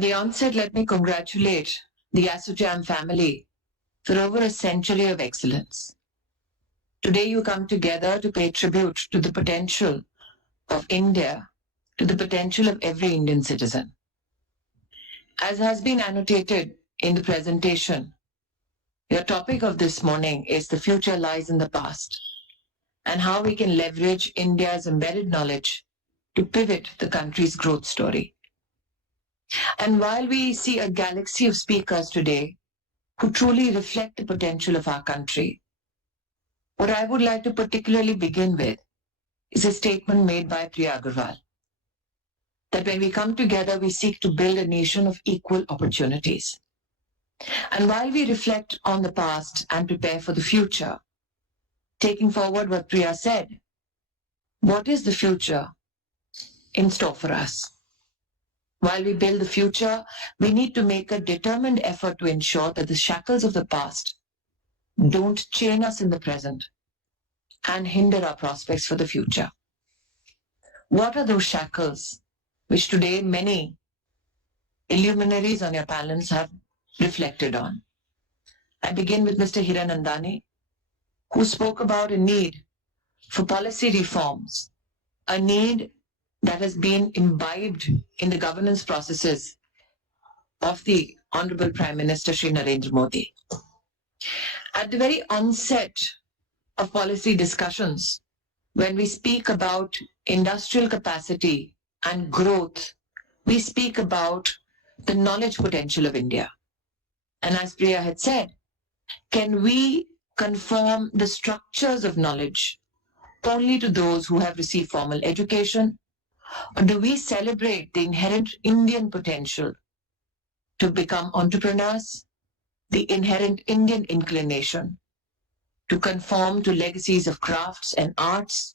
At the onset, let me congratulate the Assocham family for over a century of excellence. Today you come together to pay tribute to the potential of India, to the potential of every Indian citizen. As has been annotated in the presentation, your topic of this morning is the future lies in the past and how we can leverage India's embedded knowledge to pivot the country's growth story. And while we see a galaxy of speakers today who truly reflect the potential of our country, what I would like to particularly begin with is a statement made by Priya Agarwal, that when we come together, we seek to build a nation of equal opportunities. And while we reflect on the past and prepare for the future, taking forward what Priya said, what is the future in store for us? While we build the future, we need to make a determined effort to ensure that the shackles of the past don't chain us in the present and hinder our prospects for the future. What are those shackles which today many illuminaries on your panels have reflected on? I begin with Mr. Hiranandani, who spoke about a need for policy reforms, a need that has been imbibed in the governance processes of the Honorable Prime Minister Shri Narendra Modi. At the very onset of policy discussions, when we speak about industrial capacity and growth, we speak about the knowledge potential of India. And as Priya had said, can we conform the structures of knowledge only to those who have received formal education? Or do we celebrate the inherent Indian potential to become entrepreneurs, the inherent Indian inclination to conform to legacies of crafts and arts,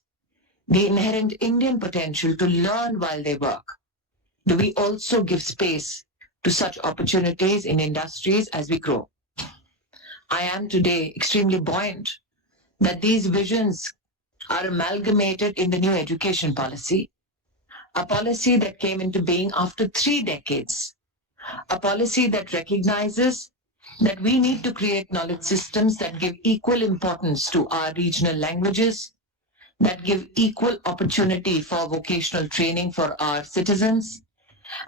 the inherent Indian potential to learn while they work? Do we also give space to such opportunities in industries as we grow? I am today extremely buoyant that these visions are amalgamated in the new education policy, a policy that came into being after 3 decades, a policy that recognizes that we need to create knowledge systems that give equal importance to our regional languages, that give equal opportunity for vocational training for our citizens,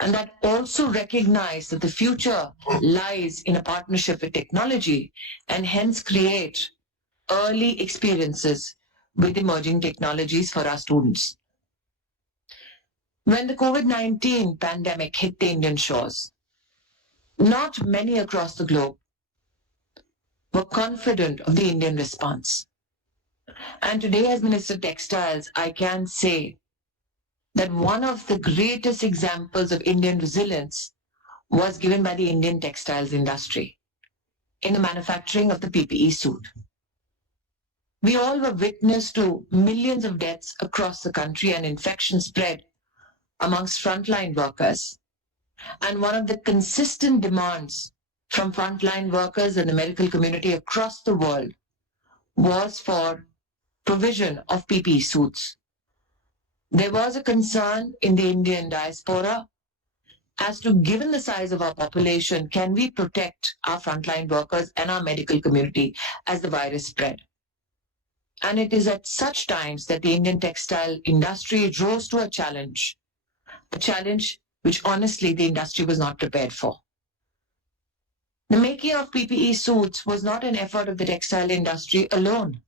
and that also recognize that the future lies in a partnership with technology and hence create early experiences with emerging technologies for our students. When the COVID-19 pandemic hit the Indian shores, not many across the globe were confident of the Indian response. And today, as Minister of Textiles, I can say that one of the greatest examples of Indian resilience was given by the Indian textiles industry in the manufacturing of the PPE suit. We all were witness to millions of deaths across the country and infection spread amongst frontline workers. And one of the consistent demands from frontline workers and the medical community across the world was for provision of PPE suits. There was a concern in the Indian diaspora as to, given the size of our population, can we protect our frontline workers and our medical community as the virus spread? And it is at such times that the Indian textile industry rose to a challenge which honestly the industry was not prepared for. The making of PPE suits was not an effort of the textile industry alone.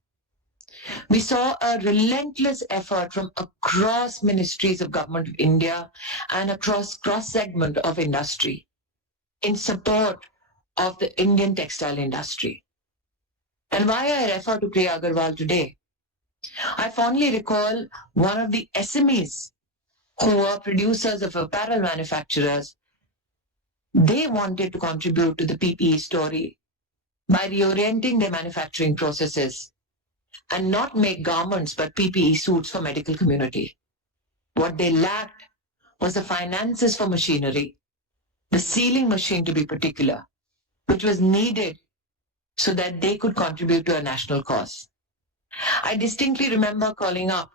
We saw a relentless effort from across ministries of Government of India and across cross-segment of industry in support of the Indian textile industry. And why I refer to Priya Agarwal today? I fondly recall one of the SMEs who were producers of apparel manufacturers. They wanted to contribute to the PPE story by reorienting their manufacturing processes and not make garments but PPE suits for medical community. What they lacked was the finances for machinery, the sealing machine to be particular, which was needed so that they could contribute to a national cause. I distinctly remember calling up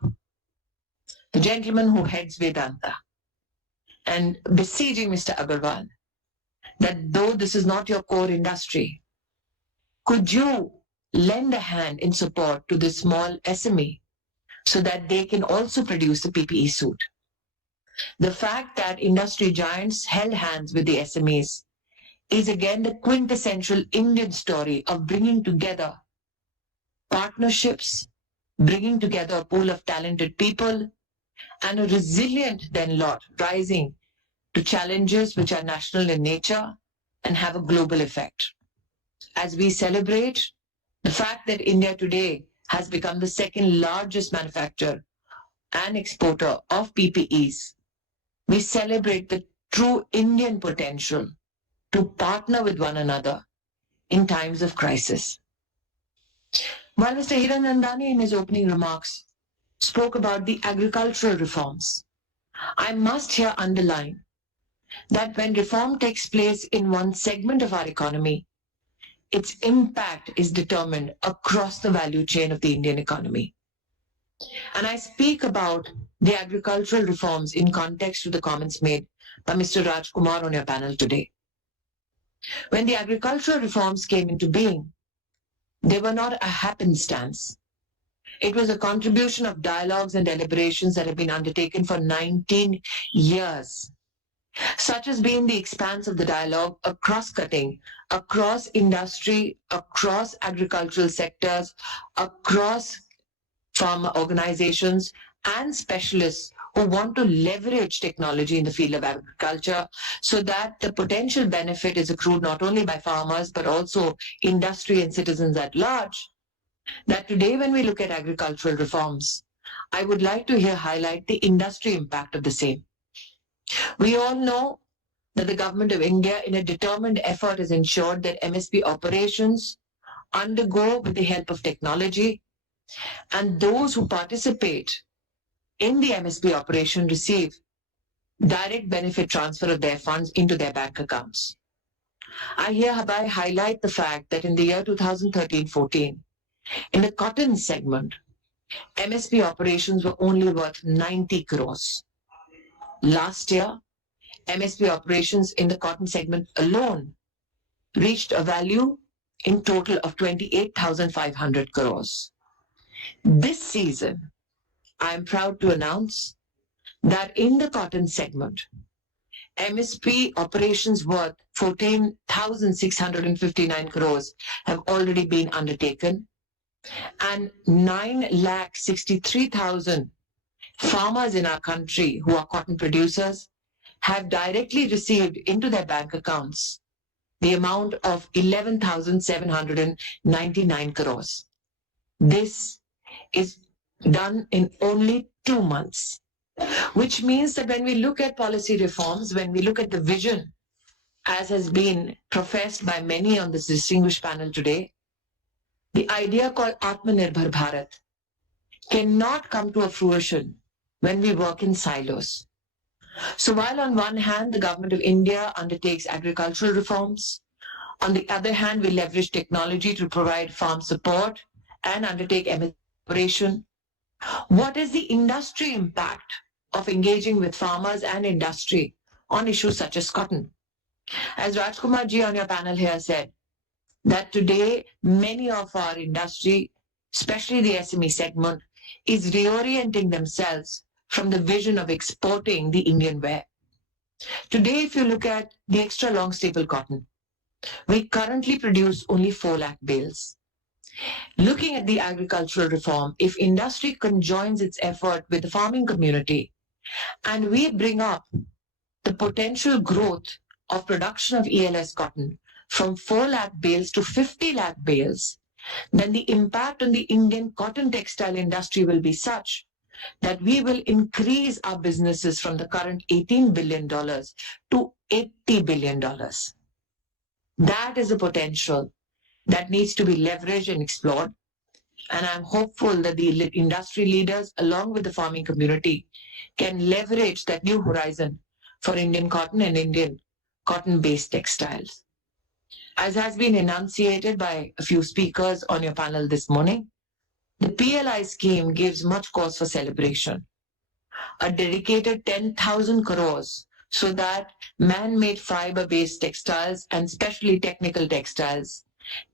the gentleman who heads Vedanta and besieging Mr. Agarwal that though this is not your core industry, could you lend a hand in support to this small SME so that they can also produce the PPE suit? The fact that industry giants held hands with the SMEs is again the quintessential Indian story of bringing together partnerships, bringing together a pool of talented people, and a resilient then lot rising to challenges which are national in nature and have a global effect. As we celebrate the fact that India today has become the second largest manufacturer and exporter of PPEs, we celebrate the true Indian potential to partner with one another in times of crisis. While Mr. Hiranandani in his opening remarks spoke about the agricultural reforms, I must here underline that when reform takes place in one segment of our economy, its impact is determined across the value chain of the Indian economy. And I speak about the agricultural reforms in context to the comments made by Mr. Rajkumar on your panel today. When the agricultural reforms came into being, they were not a happenstance. It was a contribution of dialogues and deliberations that have been undertaken for 19 years. Such has been the expanse of the dialogue across-cutting, across industry, across agricultural sectors, across farmer organizations and specialists who want to leverage technology in the field of agriculture so that the potential benefit is accrued not only by farmers but also industry and citizens at large. That today when we look at agricultural reforms, I would like to here highlight the industry impact of the same. We all know that the government of India in a determined effort has ensured that MSP operations undergo with the help of technology, and those who participate in the MSP operation receive direct benefit transfer of their funds into their bank accounts. I hereby highlight the fact that in the year 2013-14, in the cotton segment, MSP operations were only worth 90 crores. Last year, MSP operations in the cotton segment alone reached a value in total of 28,500 crores. This season, I am proud to announce that in the cotton segment, MSP operations worth 14,659 crores have already been undertaken, and 9,63,000 farmers in our country who are cotton producers have directly received into their bank accounts the amount of 11,799 crores. This is done in only 2 months, which means that when we look at policy reforms, when we look at the vision, as has been professed by many on this distinguished panel today, the idea called Atmanirbhar Bharat cannot come to a fruition when we work in silos. So while on one hand, the government of India undertakes agricultural reforms, on the other hand, we leverage technology to provide farm support and undertake operation. What is the industry impact of engaging with farmers and industry on issues such as cotton? As Rajkumar ji on your panel here said, that today many of our industry, especially the SME segment, is reorienting themselves from the vision of exporting the Indian wear. Today, if you look at the extra long staple cotton, we currently produce only 4 lakh bales. Looking at the agricultural reform, if industry conjoins its effort with the farming community, and we bring up the potential growth of production of ELS cotton from 4 lakh bales to 50 lakh bales, then the impact on the Indian cotton textile industry will be such that we will increase our businesses from the current $18 billion to $80 billion. That is a potential that needs to be leveraged and explored. And I'm hopeful that the industry leaders, along with the farming community, can leverage that new horizon for Indian cotton and Indian cotton-based textiles. As has been enunciated by a few speakers on your panel this morning, the PLI scheme gives much cause for celebration. A dedicated 10,000 crores so that man-made fiber-based textiles and especially technical textiles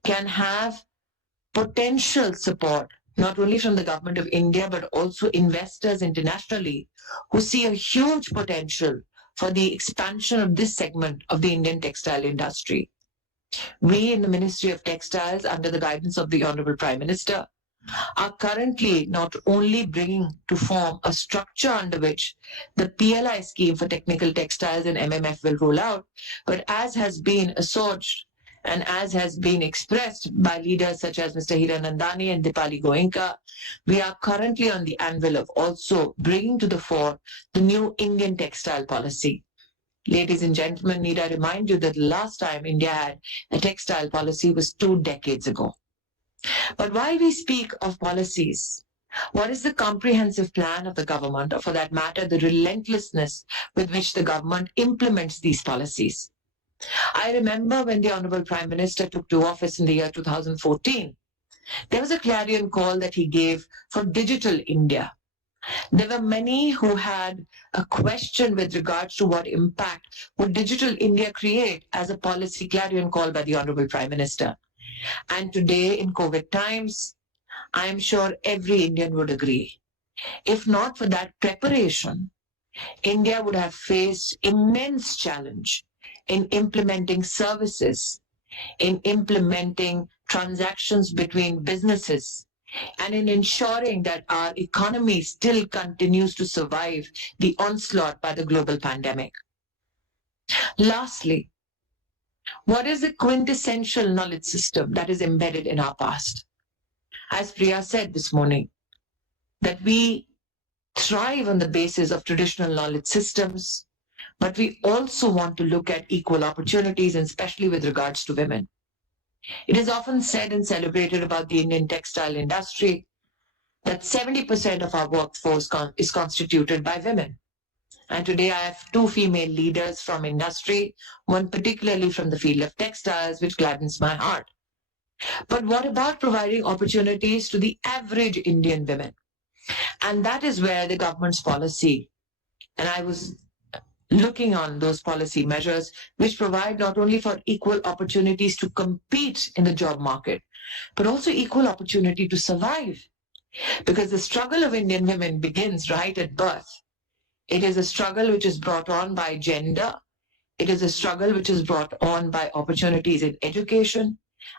can have potential support, not only from the government of India, but also investors internationally who see a huge potential for the expansion of this segment of the Indian textile industry. We in the Ministry of Textiles, under the guidance of the Honorable Prime Minister, are currently not only bringing to form a structure under which the PLI scheme for technical textiles and MMF will roll out, but as has been assuaged and as has been expressed by leaders such as Mr. Hiranandani and Dipali Goenka, we are currently on the anvil of also bringing to the fore the new Indian textile policy. Ladies and gentlemen, need I remind you that the last time India had a textile policy was 2 decades ago. But while we speak of policies, what is the comprehensive plan of the government, or for that matter, the relentlessness with which the government implements these policies? I remember when the Honorable Prime Minister took to office in the year 2014, there was a clarion call that he gave for digital India. There were many who had a question with regards to what impact would digital India create as a policy clarion call by the Honorable Prime Minister. And today, in COVID times, I am sure every Indian would agree. If not for that preparation, India would have faced immense challenge in implementing services, in implementing transactions between businesses, and in ensuring that our economy still continues to survive the onslaught by the global pandemic. Lastly, what is the quintessential knowledge system that is embedded in our past? As Priya said this morning, that we thrive on the basis of traditional knowledge systems, but we also want to look at equal opportunities, and especially with regards to women. It is often said and celebrated about the Indian textile industry that 70% of our workforce is constituted by women. And today I have 2 female leaders from industry, one particularly from the field of textiles, which gladdens my heart. But what about providing opportunities to the average Indian women? And that is where the government's policy, and I was looking on those policy measures, which provide not only for equal opportunities to compete in the job market, but also equal opportunity to survive. Because the struggle of Indian women begins right at birth. It is a struggle which is brought on by gender. It is a struggle which is brought on by opportunities in education.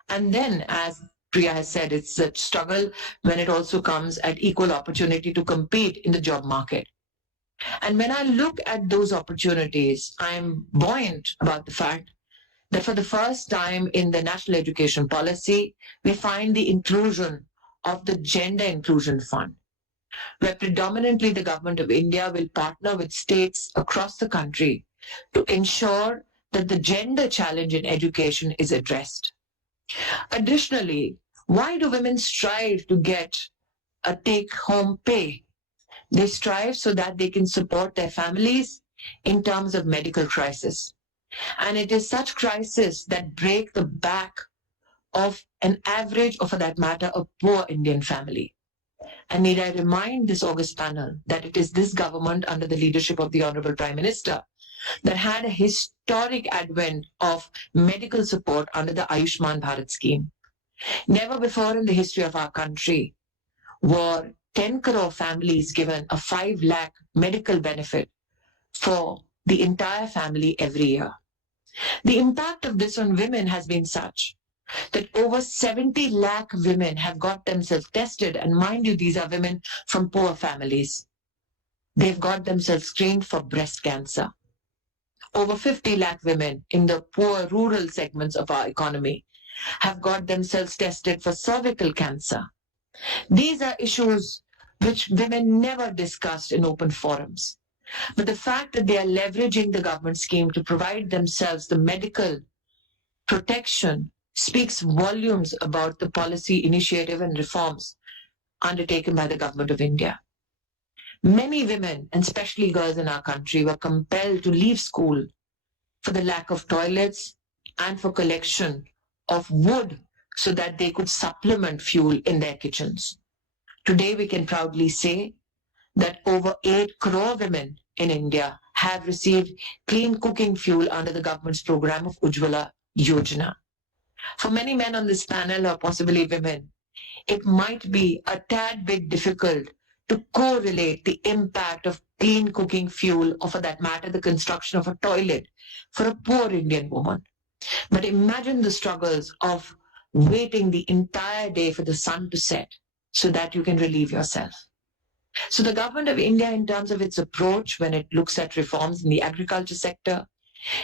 And then, as Priya has said, it's a struggle when it also comes at equal opportunity to compete in the job market. And when I look at those opportunities, I'm buoyant about the fact that for the first time in the National Education Policy, we find the inclusion of the Gender Inclusion Fund, where predominantly the Government of India will partner with states across the country to ensure that the gender challenge in education is addressed. Additionally, why do women strive to get a take-home pay? They strive so that they can support their families in terms of medical crisis. And it is such crises that break the back of an average, or for that matter, a poor Indian family. And need I remind this August panel that it is this government under the leadership of the Honorable Prime Minister that had a historic advent of medical support under the Ayushman Bharat scheme. Never before in the history of our country were 10 crore families given a 5 lakh medical benefit for the entire family every year. The impact of this on women has been such that over 70 lakh women have got themselves tested, and mind you, these are women from poor families. They've got themselves screened for breast cancer. Over 50 lakh women in the poor rural segments of our economy have got themselves tested for cervical cancer. These are issues which women never discussed in open forums. But the fact that they are leveraging the government scheme to provide themselves the medical protection speaks volumes about the policy initiative and reforms undertaken by the Government of India. Many women, and especially girls in our country, were compelled to leave school for the lack of toilets and for collection of wood so that they could supplement fuel in their kitchens. Today, we can proudly say that over 8 crore women in India have received clean cooking fuel under the government's program of Ujjwala Yojana. For many men on this panel, or possibly women, it might be a tad bit difficult to correlate the impact of clean cooking fuel, or for that matter, the construction of a toilet for a poor Indian woman. But imagine the struggles of waiting the entire day for the sun to set so that you can relieve yourself. So the government of India, in terms of its approach when it looks at reforms in the agriculture sector,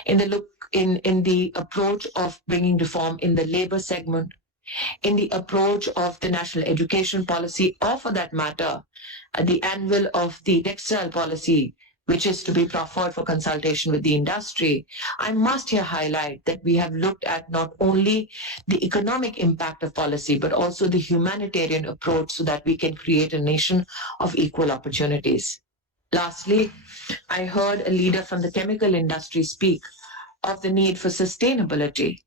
in the approach of bringing reform in the labor segment, in the approach of the national education policy, or for that matter, the anvil of the textile policy, which is to be proffered for consultation with the industry, I must here highlight that we have looked at not only the economic impact of policy, but also the humanitarian approach so that we can create a nation of equal opportunities. Lastly, I heard a leader from the chemical industry speak of the need for sustainability.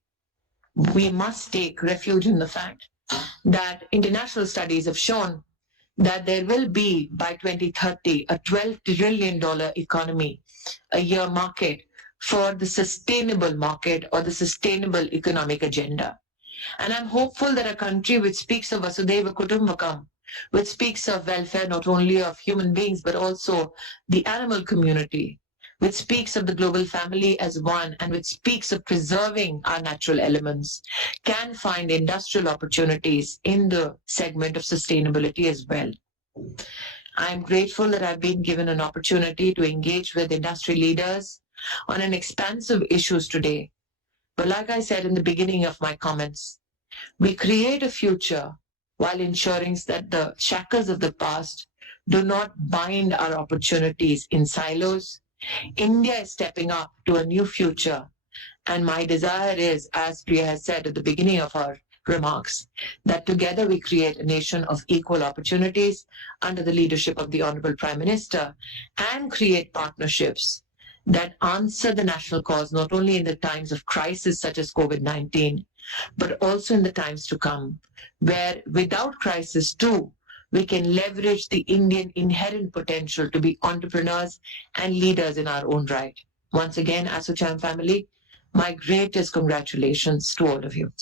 We must take refuge in the fact that international studies have shown that there will be, by 2030, a $12 trillion economy a year market for the sustainable market or the sustainable economic agenda. And I'm hopeful that a country which speaks of Vasudhaiva Kutumbakam, which speaks of welfare not only of human beings, but also the animal community, which speaks of the global family as one, and which speaks of preserving our natural elements, can find industrial opportunities in the segment of sustainability as well. I'm grateful that I've been given an opportunity to engage with industry leaders on an expansive issues today. But like I said in the beginning of my comments, we create a future while ensuring that the shackles of the past do not bind our opportunities in silos. India is stepping up to a new future. And my desire is, as Priya has said at the beginning of her remarks, that together we create a nation of equal opportunities under the leadership of the Honorable Prime Minister, and create partnerships that answer the national cause, not only in the times of crisis such as COVID-19, but also in the times to come, where without crisis too, we can leverage the Indian inherent potential to be entrepreneurs and leaders in our own right. Once again, Assocham family, my greatest congratulations to all of you.